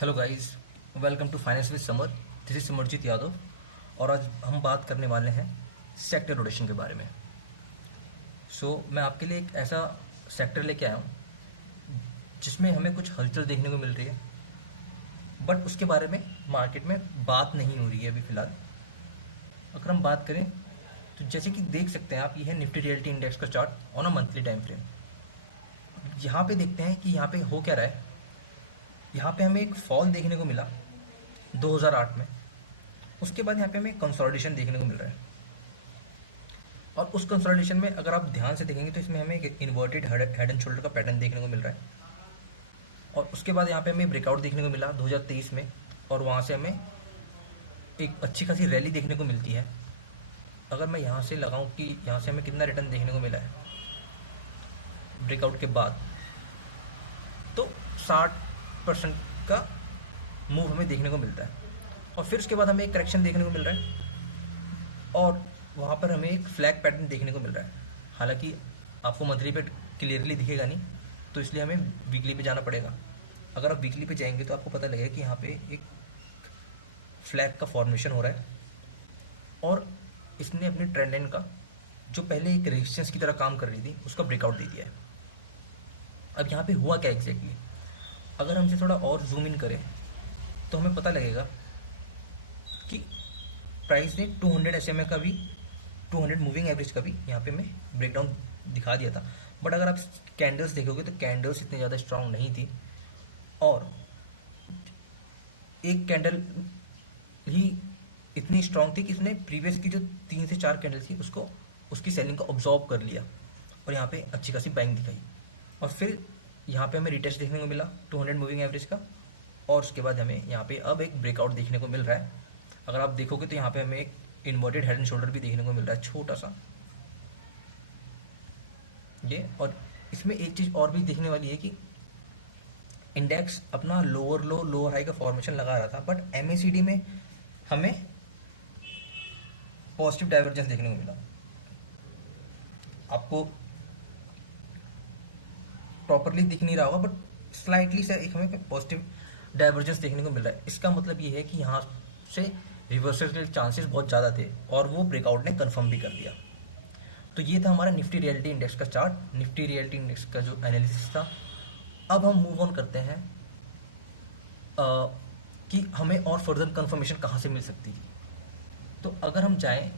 Hello guys, welcome to finance with Samar. This is Simarjeet Yadav और आज हम बात करने वाले हैं सेक्टर रोटेशन के बारे में। मैं आपके लिए एक ऐसा सेक्टर लेके आया हूँ जिसमें हमें कुछ हलचल देखने को मिल रही है, बट उसके बारे में मार्केट में बात नहीं हो रही है अभी फ़िलहाल। अगर हम बात करें तो जैसे कि देख सकते हैं आप, ये है निफ्टी रियल्टी इंडेक्स का chart on a monthly time frame. यहाँ पे देखते हैं कि यहाँ पे हो क्या रहा है। यहाँ पे हमें एक फॉल देखने को मिला 2008 में। उसके बाद यहाँ पे हमें कंसोलिडेशन देखने को मिल रहा है, और उस कंसोलिडेशन में अगर आप ध्यान से देखेंगे तो इसमें हमें एक इन्वर्टेड हेड एंड शोल्डर का पैटर्न देखने को मिल रहा है। और उसके बाद यहाँ पे हमें ब्रेकआउट देखने को मिला 2023 में, और वहाँ से हमें एक अच्छी खासी रैली देखने को मिलती है। अगर मैं यहाँ से लगाऊँ कि यहाँ से हमें कितना रिटर्न देखने को मिला है ब्रेकआउट के बाद, तो 60% का मूव हमें देखने को मिलता है। और फिर उसके बाद हमें एक करेक्शन देखने को मिल रहा है, और वहाँ पर हमें एक फ्लैग पैटर्न देखने को मिल रहा है। हालांकि आपको मंथली पे क्लियरली दिखेगा नहीं, तो इसलिए हमें वीकली पे जाना पड़ेगा। अगर आप वीकली पे जाएंगे तो आपको पता लगेगा कि यहाँ पे एक फ्लैग का फॉर्मेशन हो रहा है, और इसने अपने ट्रेंड लाइन का, जो पहले एक रेजिस्टेंस की तरह काम कर रही थी, उसका ब्रेकआउट दे दिया है। अब यहाँ पे हुआ क्या एग्जैक्टली, अगर हम इसे थोड़ा और जूम इन करें तो हमें पता लगेगा कि प्राइस ने 200 SMA का भी, 200 मूविंग एवरेज का भी यहाँ पे मैं ब्रेकडाउन दिखा दिया था। बट अगर आप कैंडल्स देखोगे तो कैंडल्स इतनी ज़्यादा स्ट्रांग नहीं थी, और एक कैंडल ही इतनी स्ट्रांग थी कि इसने प्रीवियस की जो 3 से 4 कैंडल थी उसको, उसकी सेलिंग को ऑब्जॉर्व कर लिया, और यहाँ पे अच्छी खासी बाइंग दिखाई। और फिर यहाँ पे हमें रिटेस्ट देखने को मिला 200 मूविंग एवरेज का, और उसके बाद हमें यहाँ पे अब एक ब्रेकआउट देखने को मिल रहा है। अगर आप देखोगे तो यहाँ पे हमें एक इन्वर्टेड हेड एंड शोल्डर भी देखने को मिल रहा है, छोटा सा ये। और इसमें एक चीज़ और भी देखने वाली है कि इंडेक्स अपना लोअर लो लोअर हाई का फॉर्मेशन लगा रहा था, बट MACD में हमें पॉजिटिव डाइवर्जेंस देखने को मिला। आपको प्रॉपरली दिख नहीं रहा होगा, बट स्लाइटली से एक हमें पॉजिटिव डाइवर्जेंस देखने को मिल रहा है। इसका मतलब ये है कि यहाँ से रिवर्सल के चांसेस बहुत ज़्यादा थे, और वो ब्रेकआउट ने कंफर्म भी कर दिया। तो ये था हमारा निफ्टी रियल्टी इंडेक्स का चार्ट, निफ्टी रियल्टी इंडेक्स का जो एनालिसिस था। अब हम मूव ऑन करते हैं कि हमें और फर्दर कंफर्मेशन कहाँ से मिल सकती थी। तो अगर हम जाएं,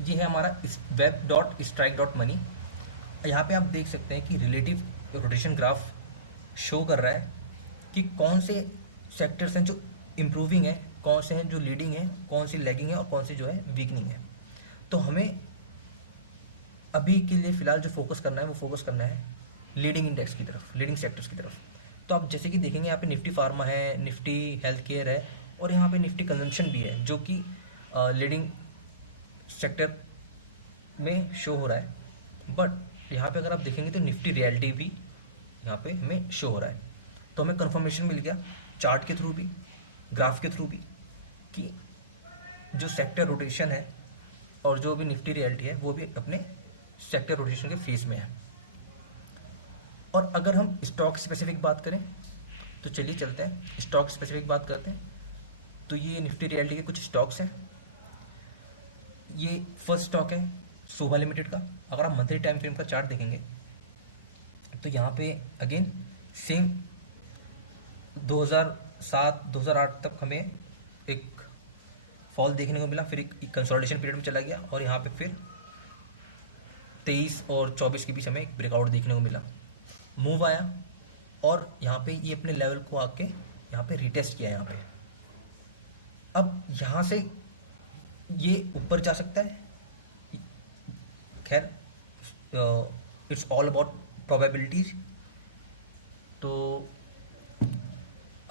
ये है हमारा web.strike.money। यहाँ पे आप देख सकते हैं कि रिलेटिव रोटेशन ग्राफ शो कर रहा है कि कौन से सेक्टर्स हैं जो इम्प्रूविंग है, कौन से हैं जो लीडिंग है, कौन सी लैगिंग है, और कौन सी जो है वीकनिंग है। तो हमें अभी के लिए फ़िलहाल जो फोकस करना है वो फोकस करना है लीडिंग इंडेक्स की तरफ, लीडिंग सेक्टर्स की तरफ। तो आप जैसे कि देखेंगे यहाँ पे निफ्टी फार्मा है, निफ्टी हेल्थ केयर है, और यहाँ पे निफ्टी कंजम्पशन भी है, जो कि लीडिंग सेक्टर में शो हो रहा है। बट यहाँ पे अगर आप देखेंगे तो निफ्टी रियल्टी भी यहाँ पे हमें शो हो रहा है। तो हमें कंफर्मेशन मिल गया चार्ट के थ्रू भी, ग्राफ के थ्रू भी, कि जो सेक्टर रोटेशन है और जो भी निफ्टी रियल्टी है वो भी अपने सेक्टर रोटेशन के फेज में है। और अगर हम स्टॉक स्पेसिफिक बात करें तो चलिए चलते हैं स्टॉक स्पेसिफिक बात करते हैं। तो ये निफ्टी रियल्टी के कुछ स्टॉक्स हैं। ये फर्स्ट स्टॉक है सोभा लिमिटेड का। अगर आप मंथली टाइम फ्रेम का चार्ट देखेंगे तो यहाँ पे अगेन सेम 2007-2008 तक हमें एक फॉल देखने को मिला, फिर एक कंसोलिडेशन पीरियड में चला गया, और यहाँ पे फिर 23 और 24 के बीच हमें एक ब्रेकआउट देखने को मिला, मूव आया, और यहाँ पे ये अपने लेवल को आके यहाँ पे रिटेस्ट किया। यहाँ पे अब यहाँ से ये ऊपर जा सकता है। खैर, इट्स ऑल अबाउट प्रोबेबिलिटीज। तो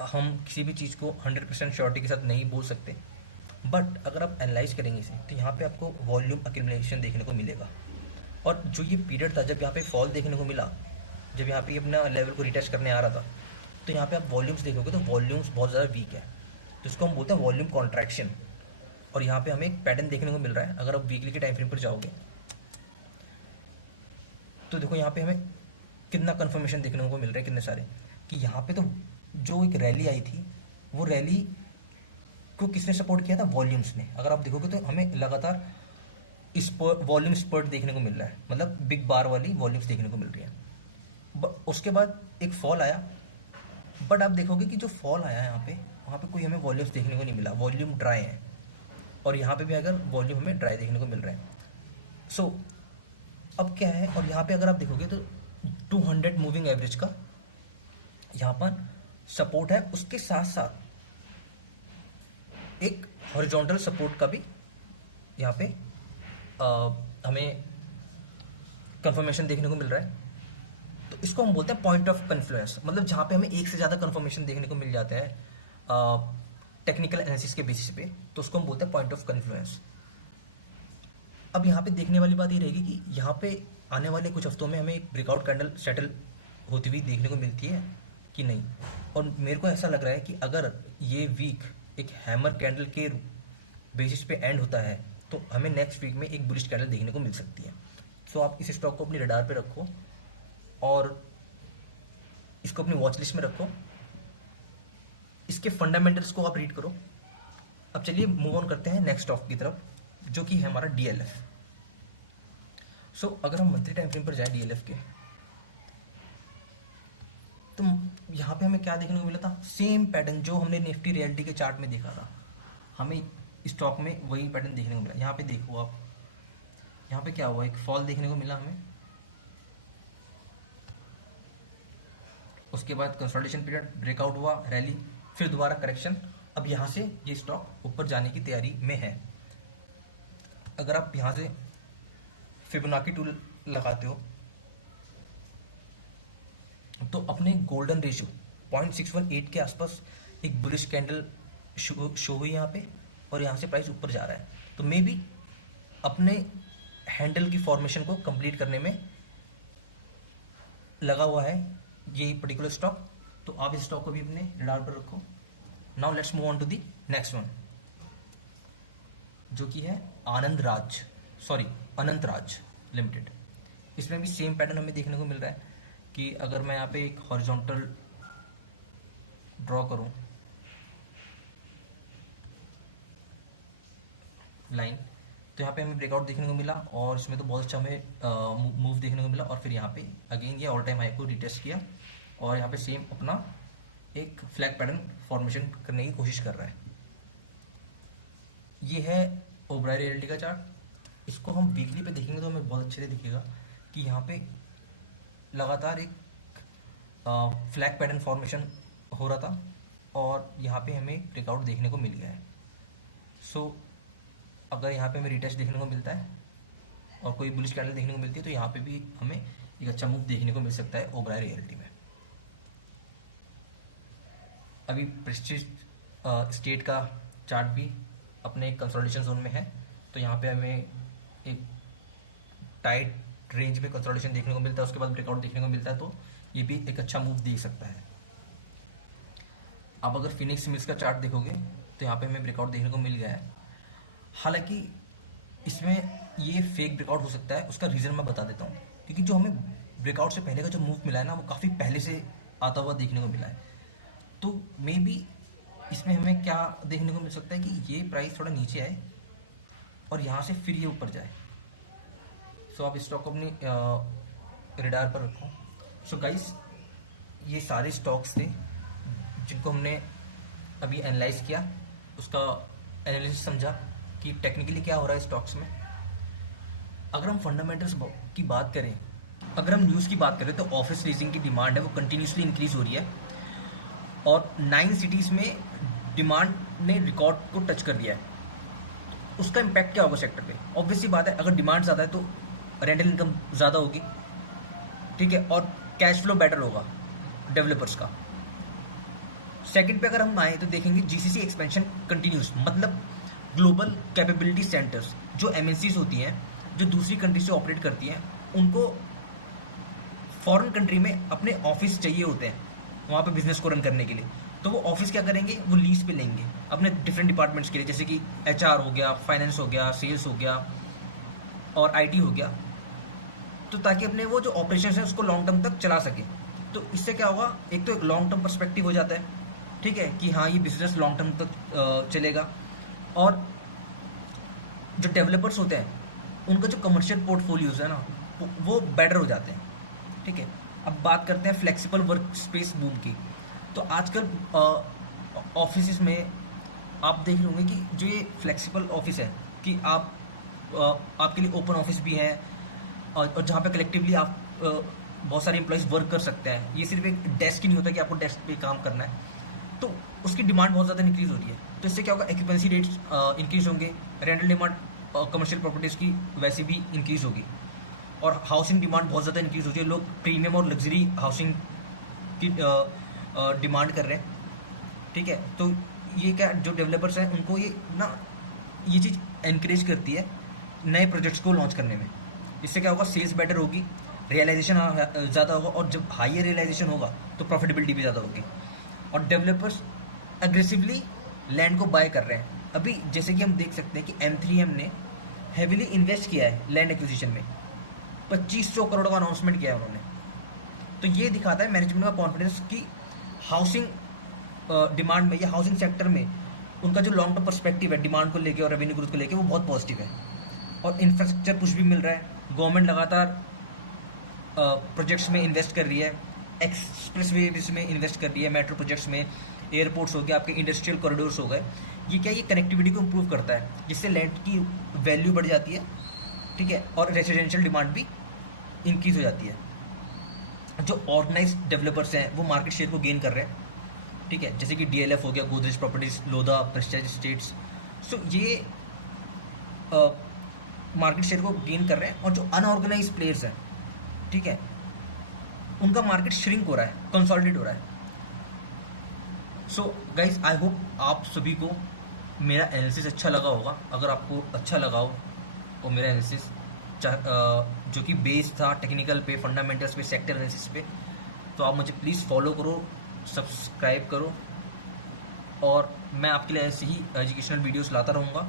हम किसी भी चीज़ को 100% श्योरिटी के साथ नहीं बोल सकते, बट अगर आप एनालाइज करेंगे इसे तो यहाँ पे आपको वॉल्यूम अक्यूमुलेशन देखने को मिलेगा। और जो ये पीरियड था जब यहाँ पे फॉल देखने को मिला, जब यहाँ पे अपना लेवल को रिटेस्ट करने आ रहा था, तो यहाँ पे आप वॉल्यूम्स देखोगे तो वॉल्यूम्स बहुत ज़्यादा वीक है, तो इसको हम बोलते हैं वॉल्यूम कॉन्ट्रैक्शन। और यहाँ पे हमें एक पैटर्न देखने को मिल रहा है। अगर आप वीकली के टाइम फ्रेम पर जाओगे तो देखो यहाँ पे हमें कितना कन्फर्मेशन देखने को मिल रहा है, कितने सारे, कि यहाँ पे तो जो एक रैली आई थी वो रैली को किसने सपोर्ट किया था? वॉल्यूम्स ने। अगर आप देखोगे तो हमें लगातार इस वॉल्यूम स्पर्ट देखने को मिल रहा है, मतलब बिग बार वाली वॉल्यूम्स देखने को मिल रही है। उसके बाद एक फॉल आया, बट आप देखोगे कि जो फॉल आया है यहाँ पे, वहाँ पे कोई हमें वॉल्यूम्स देखने को नहीं मिला, वॉल्यूम ड्राई है। और यहाँ पे भी अगर वॉल्यूम हमें ड्राई देखने को मिल रहा है। सो अब क्या है, और यहाँ पे अगर आप देखोगे तो 200 मूविंग एवरेज का यहाँ पर सपोर्ट है, उसके साथ साथ एक हॉरिजॉन्टल सपोर्ट का भी यहाँ पे हमें कंफर्मेशन देखने को मिल रहा है। तो इसको हम बोलते हैं पॉइंट ऑफ कन्फ्लुएंस, मतलब जहाँ पे हमें एक से ज़्यादा कंफर्मेशन देखने को मिल जाता है टेक्निकल एनालिसिस के बेसिस पे, तो उसको हम बोलते हैं पॉइंट ऑफ कन्फ्लुएंस। अब यहाँ पे देखने वाली बात ये रहेगी कि यहाँ पे आने वाले कुछ हफ्तों में हमें एक ब्रेकआउट कैंडल सेटल होती हुई देखने को मिलती है कि नहीं। और मेरे को ऐसा लग रहा है कि अगर ये वीक एक हैमर कैंडल के बेसिस पे एंड होता है तो हमें नेक्स्ट वीक में एक बुलिश कैंडल देखने को मिल सकती है। सो आप इस स्टॉक को अपनी रडार पे रखो और इसको अपनी वॉच लिस्ट में रखो, इसके फंडामेंटल्स को आप रीड करो। अब चलिए मूव ऑन करते हैं नेक्स्ट स्टॉक की तरफ, जो कि है हमारा डीएलएफ। सो अगर हम मंथली टाइम फ्रेम पर जाए डीएलएफ के, तो यहाँ पे हमें क्या देखने को मिला था? सेम पैटर्न जो हमने निफ्टी रियलिटी के चार्ट में देखा था, हमें स्टॉक में वही पैटर्न देखने को मिला। यहाँ पे देखो आप, यहाँ पे क्या हुआ, एक फॉल देखने को मिला हमें, उसके बाद कंसोलिडेशन पीरियड, ब्रेकआउट हुआ, रैली, फिर दोबारा करेक्शन। अब यहाँ से ये स्टॉक ऊपर जाने की तैयारी में है। अगर आप यहाँ से फिबोनाची टूल लगाते हो तो अपने गोल्डन रेशियो 0.618 के आसपास एक बुलिश कैंडल शो हुई यहाँ पे, और यहाँ से प्राइस ऊपर जा रहा है। तो मे बी अपने हैंडल की फॉर्मेशन को कंप्लीट करने में लगा हुआ है ये पर्टिकुलर स्टॉक। तो आप इस स्टॉक को भी अपने रडार पर रखो। Now let's move on to the next one, जो कि है अनंत राज लिमिटेड। इसमें भी सेम पैटर्न हमें देखने को मिल रहा है कि अगर मैं यहाँ पे एक हॉरिजॉन्टल ड्रॉ करूँ लाइन, तो यहाँ पे हमें ब्रेकआउट देखने को मिला, और इसमें तो बहुत अच्छा हमें मूव देखने को मिला। और फिर यहाँ पे अगेन ये ऑल टाइम हाई को रिटेस्ट किया, और यहाँ पे सेम अपना एक फ्लैग पैटर्न फॉर्मेशन करने की कोशिश कर रहा है। ये है ओबराय रियल्टी का चार्ट। इसको हम वीकली पे देखेंगे तो हमें बहुत अच्छे से दिखेगा कि यहाँ पे लगातार एक फ्लैग पैटर्न फॉर्मेशन हो रहा था, और यहाँ पे हमें ब्रेकआउट देखने को मिल गया है। सो अगर यहाँ पे हमें रिटेस्ट देखने को मिलता है और कोई बुलिश कैंडल देखने को मिलती है, तो यहाँ पे भी हमें एक अच्छा मूव देखने को मिल सकता है ओबराय रियल्टी में। अभी प्रेस्टीज स्टेट का चार्ट भी अपने कंसोलिडेशन जोन में है, तो यहाँ पे हमें एक टाइट रेंज में कंसोलिडेशन देखने को मिलता है, उसके बाद ब्रेकआउट देखने को मिलता है, तो ये भी एक अच्छा मूव देख सकता है। अब अगर फिनिक्स मिल्स का चार्ट देखोगे तो यहाँ पे हमें ब्रेकआउट देखने को मिल गया है। हालांकि इसमें ये फेक ब्रेकआउट हो सकता है, उसका रीज़न मैं बता देता हूँ। क्योंकि जो हमें ब्रेकआउट से पहले का जो मूव मिला है ना, वो काफ़ी पहले से आता हुआ देखने को मिला है। तो मे बी इसमें हमें क्या देखने को मिल सकता है कि ये प्राइस थोड़ा नीचे आए और यहाँ से फिर ये ऊपर जाए। सो आप स्टॉक को अपनी रडार पर रखो। सो गाइस, ये सारे स्टॉक्स थे जिनको हमने अभी एनालाइज किया, उसका एनालिसिस समझा कि टेक्निकली क्या हो रहा है स्टॉक्स में। अगर हम फंडामेंटल्स की बात करें, अगर हम न्यूज़ की बात करें, तो ऑफिस लीजिंग की डिमांड है वो कंटिन्यूसली इंक्रीज हो रही है, और 9 सिटीज़ में डिमांड ने रिकॉर्ड को टच कर दिया है। उसका इम्पैक्ट क्या होगा सेक्टर पे? ऑब्वियसली बात है, अगर डिमांड ज़्यादा है तो रेंटल इनकम ज़्यादा होगी, ठीक है, और कैश फ्लो बेटर होगा डेवलपर्स का। सेकंड पे अगर हम आए तो देखेंगे जीसीसी एक्सपेंशन कंटिन्यूस, मतलब ग्लोबल कैपेबिलिटी सेंटर्स, जो एमएनसीज होती हैं, जो दूसरी कंट्री से ऑपरेट करती हैं, उनको फॉरेन कंट्री में अपने ऑफिस चाहिए होते हैं वहाँ पे बिजनेस को रन करने के लिए। तो वो ऑफिस क्या करेंगे, वो लीज पे लेंगे अपने डिफरेंट डिपार्टमेंट्स के लिए, जैसे कि एचआर हो गया, फाइनेंस हो गया, सेल्स हो गया और आईटी हो गया, तो ताकि अपने वो जो ऑपरेशन है उसको लॉन्ग टर्म तक चला सके। तो इससे क्या होगा, एक तो एक लॉन्ग टर्म पर्सपेक्टिव हो जाता है, ठीक है, कि हाँ ये बिजनेस लॉन्ग टर्म तक चलेगा। और जो डेवलपर्स होते हैं उनका जो कमर्शियल पोर्टफोलियोज है ना वो बेटर हो जाते हैं। ठीक है, अब बात करते हैं फ्लेक्सिबल वर्क स्पेस बूम की। तो आजकल ऑफिस में आप देख रहे होंगे कि जो ये फ्लेक्सिबल ऑफिस है कि आपके लिए ओपन ऑफिस भी है, और जहाँ पे कलेक्टिवली आप बहुत सारे एम्प्लॉयज़ वर्क कर सकते हैं। ये सिर्फ एक डेस्क ही नहीं होता कि आपको डेस्क पे काम करना है, तो उसकी डिमांड बहुत ज़्यादा इंक्रीज़ हो रही है। तो इससे क्या होगा, एक्यूपेंसी रेट्स इंक्रीज़ होंगे, रेंटल डिमांड कमर्शियल प्रॉपर्टीज़ की वैसे भी इंक्रीज़ होगी, और हाउसिंग डिमांड बहुत ज़्यादा इंक्रीज़ होती है। लोग प्रीमियम और लग्जरी हाउसिंग की डिमांड कर रहे हैं। ठीक है, तो ये क्या, जो डेवलपर्स हैं उनको ये चीज़ एनकरेज करती है नए प्रोजेक्ट्स को लॉन्च करने में। इससे क्या होगा, सेल्स बेटर होगी, रियलाइजेशन ज़्यादा होगा, और जब हायर रियलाइजेशन होगा तो प्रॉफिटेबिलिटी भी ज़्यादा होगी। और डेवलपर्स एग्रेसिवली लैंड को बाय कर रहे हैं। अभी जैसे कि हम देख सकते हैं कि M3M ने हेविली इन्वेस्ट किया है लैंड एक्विजिशन में, 2500 करोड़ का अनाउंसमेंट किया है उन्होंने। तो ये दिखाता है मैनेजमेंट का कॉन्फिडेंस कि हाउसिंग डिमांड में या हाउसिंग सेक्टर में उनका जो लॉन्ग टर्म पर्सपेक्टिव है डिमांड को लेके और रेवेन्यू ग्रोथ को लेके वो बहुत पॉजिटिव है। और इंफ्रास्ट्रक्चर पुश भी मिल रहा है, गवर्नमेंट लगातार प्रोजेक्ट्स में इन्वेस्ट कर रही है, एक्सप्रेसवेज में इन्वेस्ट कर रही है, मेट्रो प्रोजेक्ट्स में, एयरपोर्ट्स हो गए, आपके इंडस्ट्रियल कॉरिडोर्स हो गए। ये क्या, ये कनेक्टिविटी को इम्प्रूव करता है, जिससे लैंड की वैल्यू बढ़ जाती है। ठीक है, और रेजिडेंशियल डिमांड भी इंक्रीज हो जाती है। जो ऑर्गेनाइज डेवलपर्स हैं वो मार्केट शेयर को गेन कर रहे हैं। ठीक है, जैसे कि DLF हो गया, Godrej properties, Lodha, Prestige estates. So ये मार्केट शेयर को गेन कर रहे हैं। और जो अनऑर्गेनाइज प्लेयर्स हैं, ठीक है, उनका मार्केट श्रिंक हो रहा है, कंसोलिडेट हो रहा है। सो गाइज, आई होप आप सभी को मेरा एनालिसिस अच्छा लगा होगा। अगर आपको अच्छा लगा हो और मेरा एनालिसिस जो कि बेस था टेक्निकल पे, फंडामेंटल्स पे, सेक्टर एनालिसिस पे, तो आप मुझे प्लीज़ फॉलो करो, सब्सक्राइब करो, और मैं आपके लिए ऐसे ही एजुकेशनल वीडियोस लाता रहूँगा।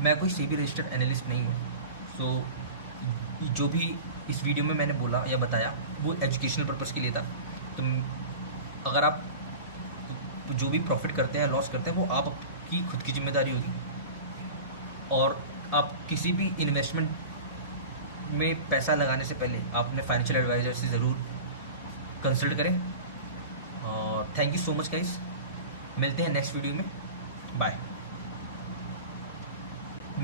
मैं कोई सेबी रजिस्टर्ड एनालिस्ट नहीं हूँ। सो जो भी इस वीडियो में मैंने बोला या बताया वो एजुकेशनल पर्पज़ के लिए था। तो अगर आप जो भी प्रॉफिट करते हैं, लॉस करते हैं, वो आपकी खुद की जिम्मेदारी होगी। और आप किसी भी इन्वेस्टमेंट में पैसा लगाने से पहले आप अपने फाइनेंशियल एडवाइज़र से ज़रूर कंसल्ट करें। और thank you so much guys, मिलते हैं नेक्स्ट वीडियो में, बाय।